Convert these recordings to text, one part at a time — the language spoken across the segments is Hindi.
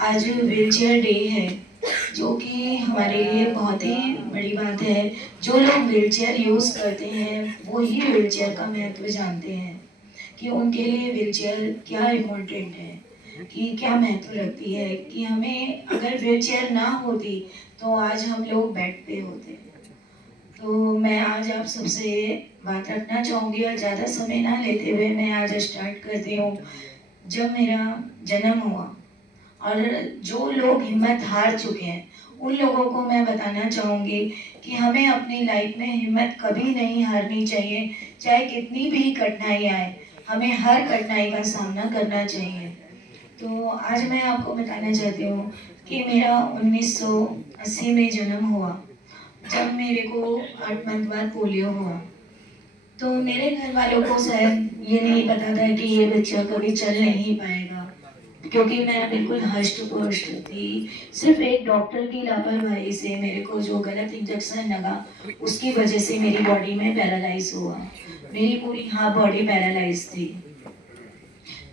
आज व्हीलचेयर डे है, जो कि हमारे लिए बहुत ही बड़ी बात है। जो लोग व्हीलचेयर यूज़ करते हैं, वो ही व्हीलचेयर का महत्व जानते हैं कि उनके लिए व्हीलचेयर क्या इम्पोर्टेंट है, कि क्या महत्व रखती है, कि हमें अगर व्हीलचेयर ना होती, तो आज हम लोग बेड पे होते। तो मैं आज आप सबसे बात रखना चाहूँगी और ज़्यादा समय ना लेते हुए मैं आज स्टार्ट करती हूँ। जब मेरा जन्म हुआ और जो लोग हिम्मत हार चुके हैं, उन लोगों को मैं बताना चाहूँगी कि हमें अपनी लाइफ में हिम्मत कभी नहीं हारनी चाहिए, चाहे कितनी भी कठिनाई आए, हमें हर कठिनाई का सामना करना चाहिए। तो आज मैं आपको बताना चाहती हूँ कि मेरा 1980 में जन्म हुआ, जब मेरे को 8 मंथ बाद पोलियो हुआ। तो मेरे घर वालों को शायद ये नहीं पता था कि ये बच्चा कभी चल नहीं पाएगा, क्योंकि मैं बिल्कुल हष्ट-पुष्ट थी। सिर्फ़ एक डॉक्टर की लापरवाही से मेरे को जो गलत इंजेक्शन लगा, उसकी वजह से मेरी बॉडी में पैरालाइज़ हुआ। मेरी पूरी हाफ बॉडी पैरालाइज़ थी,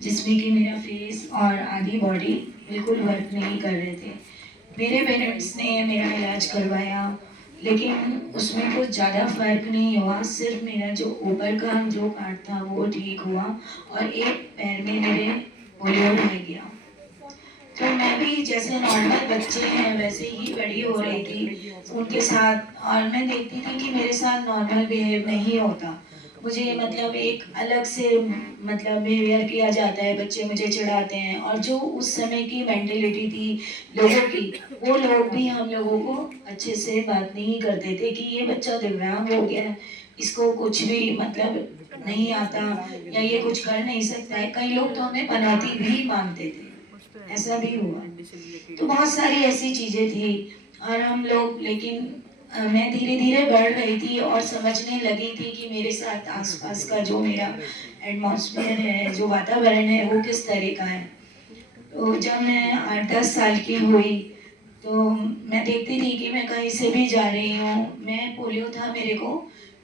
जिसमें कि मेरा फेस और आधी बॉडी बिल्कुल वर्क नहीं कर रहे थे। मेरे पेरेंट्स ने मेरा इलाज करवाया, लेकिन उसमें कुछ ज़्यादा फ़र्क नहीं हुआ। सिर्फ़ मेरा जो ऊपर का जो पार्ट था, वो ठीक हुआ और एक पैर में मेरे पोलियो रह गया। तो मैं भी जैसे नॉर्मल बच्चे हैं वैसे ही बड़ी हो रही थी उनके साथ, और मैं देखती थी कि मेरे साथ नॉर्मल बिहेव नहीं होता। मुझे मतलब एक अलग से मतलब बिहेवियर किया जाता है, बच्चे मुझे चिढ़ाते हैं, और जो उस समय की मेंटेलिटी थी लोगों की, वो लोग भी हम लोगों को अच्छे से बात नहीं करते थे कि ये बच्चा दिव्यांग हो गया है, इसको कुछ भी मतलब नहीं आता या ये कुछ कर नहीं सकता है। कई लोग तो हमें पनौती भी मांगते थे, ऐसा भी हुआ। तो बहुत सारी ऐसी चीज़ें थी, और हम लोग लेकिन मैं धीरे-धीरे बढ़ रही थी और समझने लगी थी कि मेरे साथ आस-पास का जो मेरा एटमॉस्फेयर है, जो वातावरण है, वो किस तरह का है। तो जब मैं 8-10 साल की हुई, तो मैं देखती थी कि मैं कहीं से भी जा रही हूँ, मैं पोलियो था मेरे को,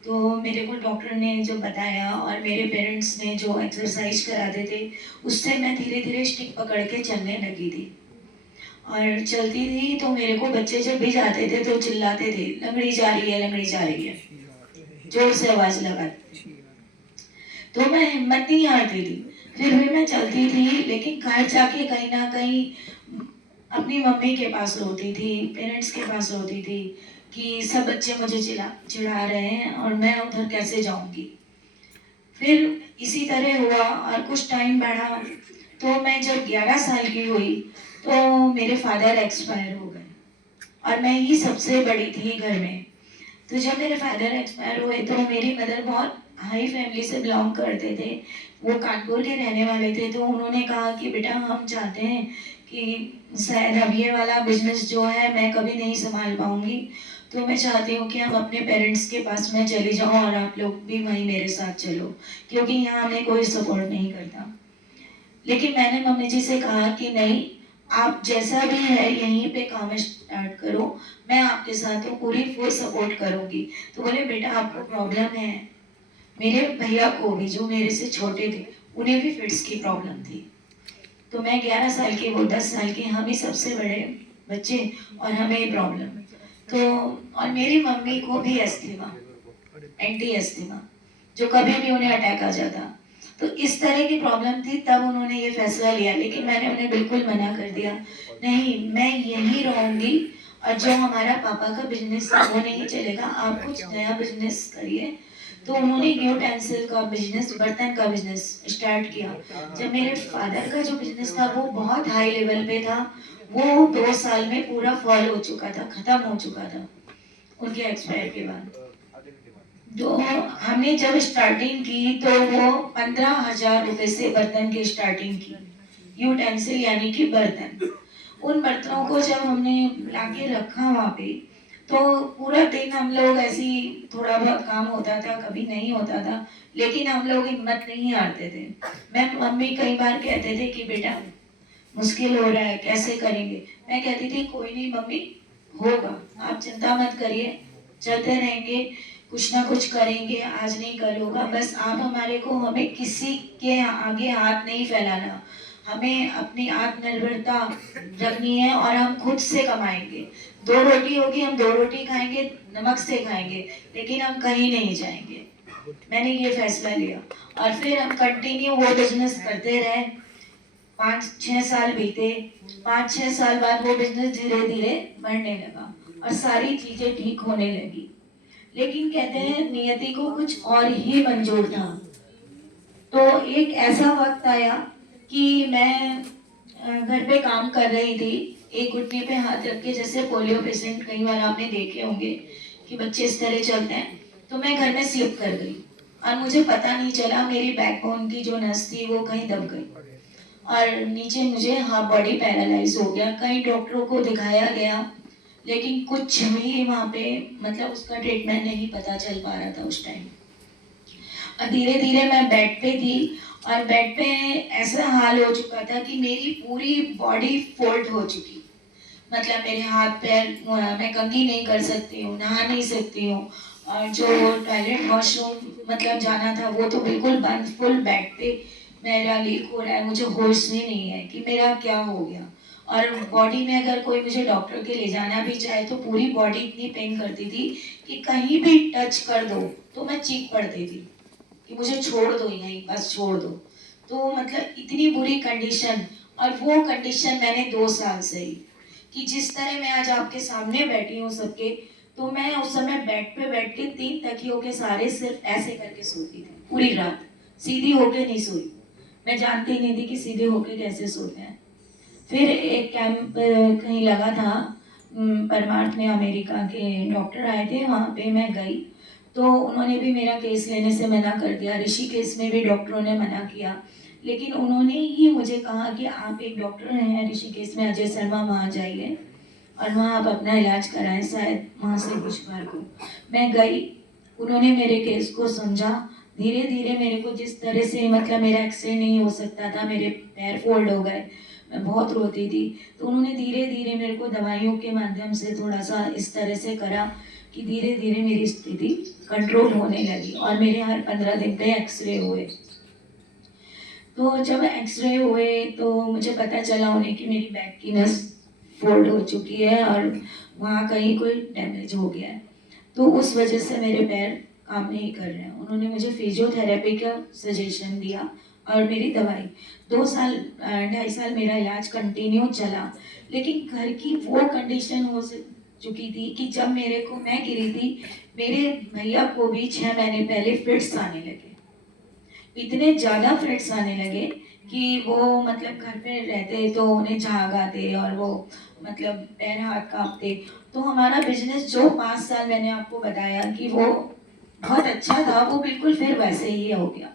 तो मेरे को डॉक्टर ने जो बताया और मेरे पेरेंट्स ने जो एक्सरसाइज कराते थे, उससे मैं धीरे-धीरे स्टिक पकड़ के चलने लगी थी। और चलती थी तो मेरे को बच्चे जब भी जाते थे तो चिल्लाते थे, लंगड़ी जा रही है, लंगड़ी जा रही है, जोर से आवाज़ लगाते थे। तो मैं हिम्मत नहीं हारती थी, फिर भी मैं चलती थी, लेकिन घर जाके कहीं न कहीं अपनी मम्मी के पास रोती थी, पेरेंट्स के पास रोती थी कि सब बच्चे मुझे चिढ़ा रहे हैं और मैं उधर कैसे जाऊँगी। फिर इसी तरह हुआ और कुछ टाइम बढ़ा, तो मैं जब 11 साल की हुई, तो मेरे फादर एक्सपायर हो गए और मैं ही सबसे बड़ी थी घर में। तो जब मेरे फादर एक्सपायर हुए, तो मेरी मदर बहुत हाई फैमिली से बिलोंग करते थे, वो कानपुर के रहने वाले थे। तो उन्होंने कहा कि बेटा हम चाहते हैं कि शायद अब ये वाला बिजनेस जो है मैं कभी नहीं संभाल पाऊंगी, तो मैं चाहती हूँ कि हम अपने पेरेंट्स के पास में चली जाऊँ और आप लोग भी वहीं मेरे साथ चलो, क्योंकि यहाँ हमें कोई सपोर्ट नहीं करता। लेकिन मैंने मम्मी जी से कहा कि नहीं, आप जैसा भी है यहीं पे काम स्टार्ट करो, मैं आपके साथ हूँ, पूरी फुल सपोर्ट करूँगी। तो बोले बेटा आपको प्रॉब्लम है, मेरे भैया को भी जो मेरे से छोटे थे, उन्हें भी फिट्स की प्रॉब्लम थी। तो मैं 11 साल की, वो 10 साल की, हम ही सबसे बड़े बच्चे और हमें ये प्रॉब्लम। तो और मेरी मम्मी को भी अस्थमा, एंटी अस्थमा, जो कभी भी उन्हें अटैक आ जाता। तो इस तरह की प्रॉब्लम थी, तब उन्होंने ये फैसला लिया, लेकिन मैंने उन्हें बिल्कुल मना कर दिया, नहीं मैं यहीं रहूंगी, और जो हमारा पापा का बिजनेस है वो नहीं चलेगा, आप कुछ नया बिजनेस करिए। तो उन्होंने यूटेंसिल का बिजनेस, बर्तन का बिजनेस स्टार्ट किया। जब मेरे फादर का जो बिजनेस था वो बहुत हाई लेवल पे था, वो 2 साल में पूरा फॉल हो चुका था, खत्म हो चुका था उनके एक्सपायर के बाद। तो हमने जब स्टार्टिंग की तो वो 15,000 रुपए से बर्तन की स्टार्टिंग की, यूटेंसिल यानी कि बर्तन। उन बर्तनों को जब हमने लाके रखा वहाँ पे, तो पूरा दिन हम लोग ऐसे ही, थोड़ा बहुत काम होता था, कभी नहीं होता था, लेकिन हम लोग हिम्मत नहीं हारते थे। मैं मम्मी कई बार कहते थे कि बेटा मुश्किल हो रहा है, कैसे करेंगे। मैं कहती थी कोई नहीं मम्मी, होगा, आप चिंता मत करिए, चलते रहेंगे, कुछ ना कुछ करेंगे, आज नहीं कल होगा, बस आप हमारे को, हमें किसी के आगे हाथ नहीं फैलाना, हमें अपनी आत्मनिर्भरता रखनी है और हम खुद से कमाएंगे। 2 रोटी होगी, हम 2 रोटी खाएंगे, नमक से खाएंगे, लेकिन हम कहीं नहीं जाएंगे। मैंने ये फैसला लिया और फिर हम कंटिन्यू वो बिजनेस करते रहे। 5-6 साल बीते। 5-6 साल बाद वो बिजनेस धीरे धीरे बढ़ने लगा और सारी चीजें ठीक होने लगी। लेकिन कहते हैं नियति को कुछ और ही मंजूर था। तो एक ऐसा वक्त आया कि मैं घर पे काम कर रही थी, एक घुटने पे हाथ रख के, जैसे पोलियो पेशेंट कई बार आपने देखे होंगे कि बच्चे इस तरह चलते हैं, तो मैं घर में स्लिप कर गई और मुझे पता नहीं चला, मेरी बैकबोन की जो नस थी वो कहीं दब गई और नीचे मुझे हाफ बॉडी पैरालाइज हो गया। कई डॉक्टरों को दिखाया गया, लेकिन कुछ भी वहाँ पे मतलब उसका ट्रीटमेंट नहीं पता चल पा रहा था उस टाइम। और धीरे धीरे मैं बेड पे थी और बेड पे ऐसा हाल हो चुका था कि मेरी पूरी बॉडी फोल्ड हो चुकी। मतलब मेरे हाथ पैर, मैं कंघी नहीं कर सकती हूँ, नहा नहीं सकती हूँ, और जो टॉयलेट वॉशरूम मतलब जाना था वो तो बिल्कुल बंद। फुल बेड पे मेरा लीक हो रहा है, मुझे होश ही नहीं है कि मेरा क्या हो गया। और बॉडी में अगर कोई मुझे डॉक्टर के ले जाना भी चाहे तो पूरी बॉडी इतनी पेन करती थी कि कहीं भी टच कर दो तो मैं चीख पड़ती थी कि मुझे छोड़ दो, यहीं बस छोड़ दो। तो मतलब इतनी बुरी कंडीशन, और वो कंडीशन मैंने 2 साल सही। कि जिस तरह मैं आज आपके सामने बैठी हूँ सबके, तो मैं उस समय बेड पे बैठ के 3 तकियों के सहारे सिर्फ ऐसे करके सोती थी पूरी रात। सीधी होके नहीं सोई, मैं जानती नहीं थी कि सीधे होके कैसे सोते हैं। फिर एक कैंप कहीं लगा था, परमार्थ में, अमेरिका के डॉक्टर आए थे, वहाँ पे मैं गई तो उन्होंने भी मेरा केस लेने से मना कर दिया। ऋषिकेश में भी डॉक्टरों ने मना किया, लेकिन उन्होंने ही मुझे कहा कि आप एक डॉक्टर हैं ऋषिकेश में, अजय शर्मा, वहाँ जाइए और वहाँ आप अपना इलाज कराएं, शायद वहाँ से कुछ फर्क हो। मैं गई, उन्होंने मेरे केस को समझा। धीरे धीरे मेरे को जिस तरह से मतलब मेरा एक्सरे नहीं हो सकता था, मेरे पैर फोल्ड हो गए, मैं बहुत रोती थी, तो उन्होंने धीरे धीरे मेरे को दवाइयों के माध्यम से थोड़ा सा इस तरह से करा कि धीरे धीरे मेरी स्थिति कंट्रोल होने लगी। और मेरे हर 15 दिन पे एक्सरे हुए। तो जब एक्सरे हुए तो मुझे पता चला उन्हें कि मेरी बैक की नस फोल्ड हो चुकी है और वहाँ कहीं कोई डैमेज हो गया है। तो उस वजह से मेरे पैर काम नहीं कर रहे हैं। उन्होंने मुझे फिजियोथेरेपी का सजेशन दिया और मेरी दवाई 2 साल 2.5 साल मेरा इलाज कंटिन्यू चला। लेकिन घर की वो कंडीशन हो चुकी थी कि जब मेरे को, मैं गिरी थी, मेरे भैया को भी 6 महीने पहले फिट्स आने लगे। इतने ज़्यादा फिट्स आने लगे कि वो मतलब घर पे रहते तो उन्हें झाग आते और वो मतलब पैर हाथ कांपते। तो हमारा बिजनेस जो 5 साल मैंने आपको बताया कि वो बहुत अच्छा था, वो बिल्कुल फिर वैसे ही हो गया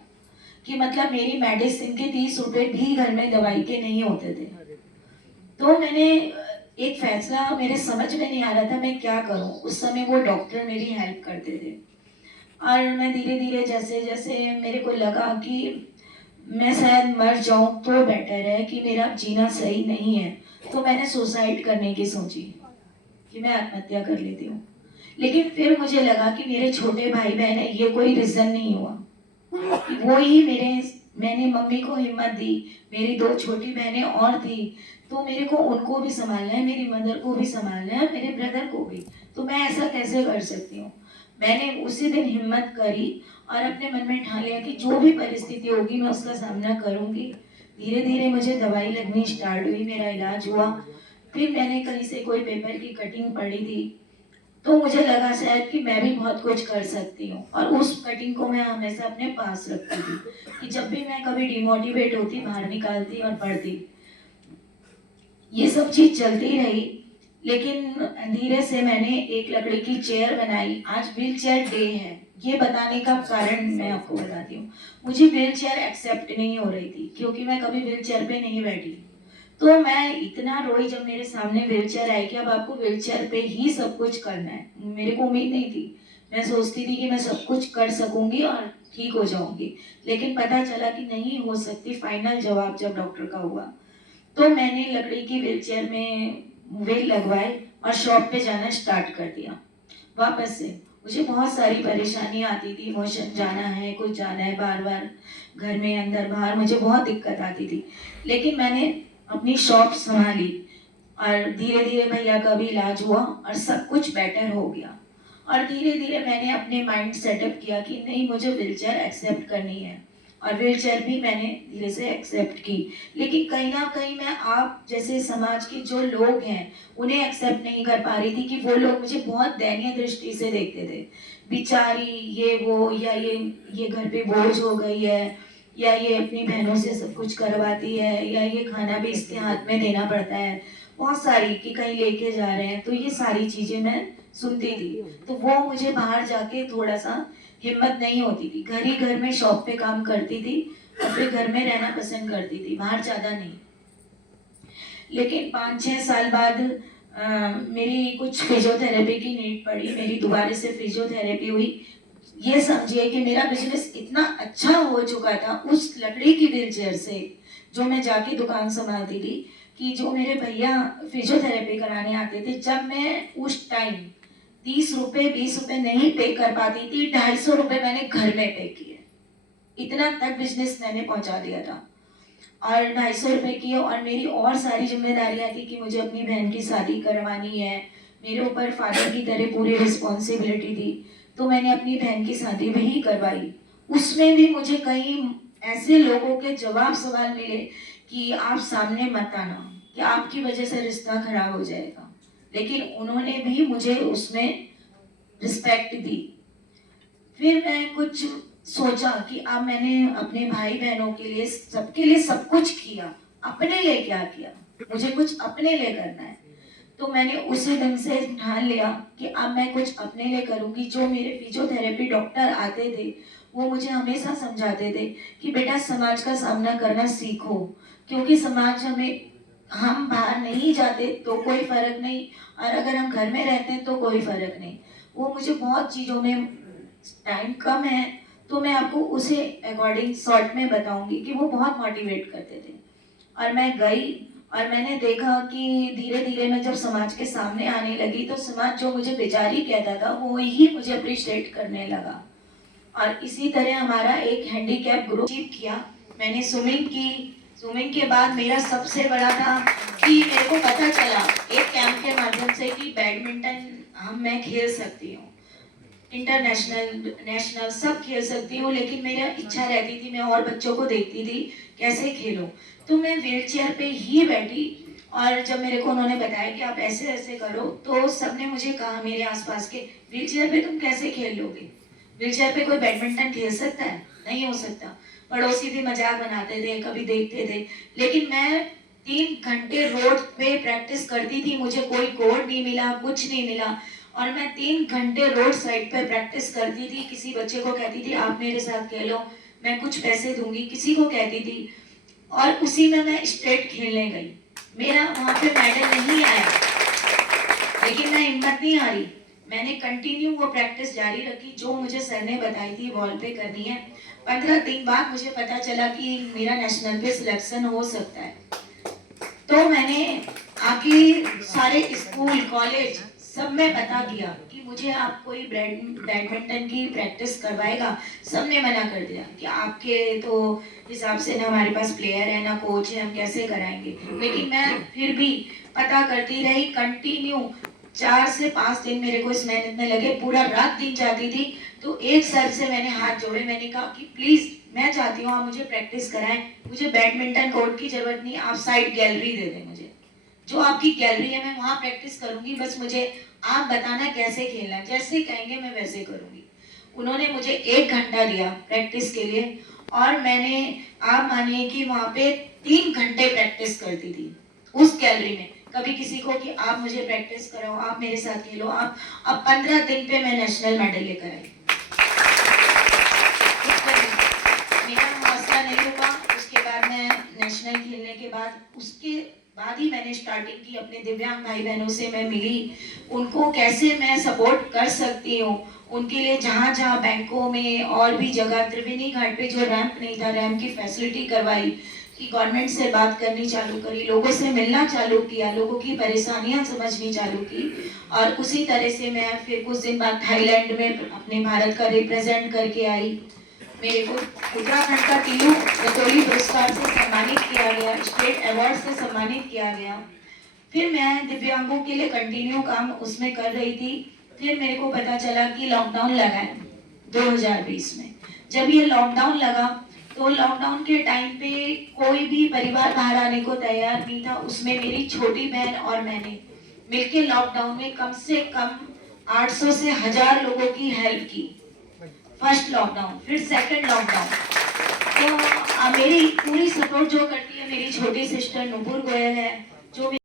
कि मतलब मेरी मेडिसिन के 30 रुपए भी घर में दवाई के नहीं होते थे। तो मैंने एक फैसला, मेरे समझ में नहीं आ रहा था मैं क्या करूं। उस समय वो डॉक्टर मेरी हेल्प करते थे और मैं धीरे धीरे जैसे जैसे मेरे को लगा कि मैं शायद मर जाऊं तो बेटर है, कि मेरा जीना सही नहीं है, तो मैंने सुसाइड करने की सोची कि मैं आत्महत्या कर लेती हूँ। लेकिन फिर मुझे लगा कि मेरे छोटे भाई बहन है, ये कोई रीजन नहीं हुआ कि वो ही मेरे, मैंने मम्मी को हिम्मत दी, मेरी 2 छोटी बहनें और थी, तो मेरे को उनको भी संभालना है, मेरी मदर को भी संभालना है, मेरे ब्रदर को भी, तो मैं ऐसा कैसे कर सकती हूँ। मैंने उसी दिन हिम्मत करी और अपने मन में ठान लिया कि जो भी परिस्थिति होगी मैं उसका सामना करूंगी। धीरे धीरे मुझे दवाई लगनी स्टार्ट हुई, मेरा इलाज हुआ। फिर मैंने कहीं से कोई पेपर की कटिंग पढ़ी थी, तो मुझे लगा शायद कि मैं भी बहुत कुछ कर सकती हूँ, और उस कटिंग को मैं हमेशा अपने पास रखती थी कि जब भी मैं कभी डिमोटिवेट होती, बाहर निकालती और पढ़ती। ये सब चीज चलती रही, लेकिन धीरे से मैंने एक लकड़ी की चेयर बनाई। आज व्हील चेयर डे है। ये बताने का कारण मैं आपको बताती हूँ। मुझे व्हील चेयर एक्सेप्ट नहीं हो रही थी क्योंकि मैं कभी व्हील चेयर पे नहीं बैठी। तो मैं इतना रोई जब मेरे सामने व्हीलचेयर आई कि अब आपको व्हीलचेयर पे ही सब कुछ करना है। मेरे को उम्मीद नहीं थी, मैं सोचती थी कि मैं सब कुछ कर सकूंगी और ठीक हो जाऊंगी, लेकिन पता चला कि नहीं हो सकती। फाइनल जवाब जब डॉक्टर का हुआ तो मैंने लकड़ी की व्हीलचेयर में व्हील लगवाए और शॉप पे जाना स्टार्ट कर दिया वापस से। मुझे बहुत सारी परेशानी आती थी, मोशन जाना है, कुछ जाना है, बार बार घर में अंदर बाहर, मुझे बहुत दिक्कत आती थी। लेकिन मैंने अपनी शॉप संभाली और धीरे धीरे भैया का भी इलाज हुआ और सब कुछ बेटर हो गया। और धीरे धीरे मैंने अपने माइंड सेटअप किया कि नहीं, मुझे व्हीलचेयर एक्सेप्ट करनी है, और व्हीलचेयर भी मैंने धीरे से एक्सेप्ट की। लेकिन कहीं ना कहीं मैं आप जैसे समाज के जो लोग हैं उन्हें एक्सेप्ट नहीं कर पा रही थी, कि वो लोग मुझे बहुत दयनीय दृष्टि से देखते थे, बेचारी ये वो, या ये घर पे बोझ हो गई है, या ये अपनी बहनों से सब कुछ करवाती है, या ये खाना भी इसके हाथ में देना पड़ता है, बहुत सारी, कि कहीं लेके जा रहे हैं। तो ये सारी चीजें मैं सुनती थी, तो वो मुझे बाहर जाके थोड़ा सा हिम्मत नहीं होती थी। घर ही घर में शॉप पे काम करती थी और फिर घर में रहना पसंद करती थी, बाहर ज्यादा नहीं। लेकिन 5-6 साल बाद मेरी कुछ फिजियोथेरेपी की नीड पड़ी, मेरी दोबारा से फिजियोथेरेपी हुई। ये समझिए कि मेरा बिजनेस इतना अच्छा हो चुका था उस लकड़ी की व्हीलचेयर से, जो मैं जाके दुकान संभालती थी, कि जो मेरे भैया फिजियोथेरेपी कराने आते थे, जब मैं उस टाइम 30 रुपए 20 रुपए नहीं पे कर पाती थी, 250 रुपए मैंने घर में पे किए। इतना तक बिजनेस मैंने पहुंचा दिया था। और 250 रुपए किए, और मेरी और सारी जिम्मेदारियां थी कि मुझे अपनी बहन की शादी करवानी है, मेरे ऊपर फादर की तरह पूरी रिस्पॉन्सिबिलिटी थी। तो मैंने अपनी बहन की शादी भी करवाई। उसमें भी मुझे कई ऐसे लोगों के जवाब सवाल मिले कि आप सामने मत आना, कि आपकी वजह से रिश्ता खराब हो जाएगा। लेकिन उन्होंने भी मुझे उसमें रिस्पेक्ट दी। फिर मैं कुछ सोचा कि अब मैंने अपने भाई बहनों के लिए, सबके लिए सब कुछ किया, अपने लिए क्या किया, मुझे कुछ अपने लिए करना है। तो मैंने उसी दिन से ठान लिया कि अब मैं कुछ अपने लिए करूंगी। जो मेरे फिजियोथेरेपी डॉक्टर आते थे वो मुझे हमेशा समझाते थे कि बेटा समाज का सामना करना सीखो, क्योंकि समाज हमें, हम बाहर नहीं जाते तो कोई फर्क नहीं, और अगर हम घर में रहते हैं तो कोई फर्क नहीं। वो मुझे बहुत चीज़ों में, टाइम कम है तो मैं आपको उसे अकॉर्डिंग शॉर्ट में बताऊंगी, कि वो बहुत मोटिवेट करते थे। और मैं गई और मैंने देखा कि धीरे धीरे मैं जब समाज के सामने आने लगी तो समाज जो मुझे बेचारी कहता था वो ही मुझे अप्रिशिएट करने लगा। और इसी तरह हमारा एक हैंडीकैप ग्रुप अचीव किया। मैंने स्विमिंग की। स्विमिंग के बाद मेरा सबसे बड़ा था कि मेरे को पता चला एक कैंप के माध्यम से कि बैडमिंटन मैं खेल सकती हूँ, इंटरनेशनल नेशनल सब खेल सकती हूँ। लेकिन मेरा इच्छा रहती थी, मैं और बच्चों को देखती थी कैसे खेलो, तो मैं व्हीलचेयर पे ही बैठी। और जब मेरे को उन्होंने बताया कि आप ऐसे ऐसे करो, तो सबने मुझे कहा, मेरे आसपास के, व्हीलचेयर पे तुम कैसे खेल लोगे, व्हीलचेयर पे कोई बैडमिंटन खेल सकता है, नहीं हो सकता। पड़ोसी भी मजाक बनाते थे, कभी देखते थे। लेकिन मैं 3 घंटे रोड पे प्रैक्टिस करती थी, मुझे कोई कोड नहीं मिला, कुछ नहीं मिला। और मैं 3 घंटे रोड साइड पे प्रैक्टिस करती थी। किसी बच्चे को कहती थी आप मेरे साथ खेलो, मैं कुछ पैसे दूंगी, किसी को कहती थी। और उसी में मैं स्टेट खेलने गई। मेरा वहां पे मेडल नहीं आया, लेकिन मैं हिम्मत नहीं हारी, मैंने कंटिन्यू वो प्रैक्टिस जारी रखी जो मुझे सर ने बताई थी वॉल पे करनी है। 15 दिन बाद मुझे पता चला कि मेरा नेशनल पे सिलेक्शन हो सकता है। तो मैंने आके सारे स्कूल कॉलेज सब में बता दिया कि मुझे आप कोई बैडमिंटन की प्रैक्टिस करवाएगा। सब ने मना कर दिया कि आपके तो हिसाब से ना हमारे पास प्लेयर है ना कोच है, हम कैसे कराएंगे। लेकिन मैं फिर भी पता करती रही कंटिन्यू। 4 से 5 दिन मेरे को इस मेहनत में लगे, पूरा रात दिन जाती थी। तो एक सर से मैंने हाथ जोड़े, मैंने कहा कि प्लीज मैं चाहती हूँ आप मुझे प्रैक्टिस कराएं, मुझे बैडमिंटन कोर्ट की जरूरत नहीं, आप साइड गैलरी दे दें मुझे, जो आपकी गैलरी है मैं वहां प्रैक्टिस करूंगी, बस मुझे आप बताना कैसे खेलना है, जैसे कहेंगे मैं वैसे करूंगी। उन्होंने मुझे 1 घंटा दिया प्रैक्टिस के लिए, और मैंने, आप मानिए कि वहां पे 3 घंटे प्रैक्टिस करती थी उस गैलरी में। कभी किसी को कि आप मुझे प्रैक्टिस कराओ, आप मेरे साथ खेलो, आप। अब 15 दिन पे मैं नेशनल मेडल लेकर आई। मेरा हौसला नहीं रुका। उसके बाद मैं नेशनल खेलने के बाद, उसके बाद ही मैंने स्टार्टिंग की, अपने दिव्यांग भाई बहनों से मैं मिली, उनको कैसे मैं सपोर्ट कर सकती हूँ, उनके लिए जहाँ जहाँ बैंकों में और भी जगह, त्रिवेणी घाट पे जो रैंप नहीं था, रैंप की फैसिलिटी करवाई। कि गवर्नमेंट से बात करनी चालू करी, लोगों से मिलना चालू किया, लोगों की परेशानियां समझनी चालू की। और उसी तरह से मैं फिर कुछ दिन बाद थाईलैंड में अपने भारत का रिप्रेजेंट करके आई। मेरे को उत्तराखंड का टीयू रतौली पुरस्कार से सम्मानित किया गया, स्टेट अवार्ड से सम्मानित किया गया। फिर मैं दिव्यांगों के लिए कंटिन्यू काम उसमें कर रही थी। फिर मेरे को पता चला कि लॉकडाउन लगा है 2020 में। जब ये लॉकडाउन लगा तो लॉकडाउन के टाइम पे कोई भी परिवार बाहर आने को तैयार नहीं था। उसमें मेरी छोटी बहन और मैंने मिलके लॉकडाउन में कम से कम 800 से 1000 लोगों की हेल्प की। फर्स्ट लॉकडाउन, फिर सेकंड लॉकडाउन। तो मेरी पूरी सपोर्ट जो करती है मेरी छोटी सिस्टर नुपुर गोयल है, जो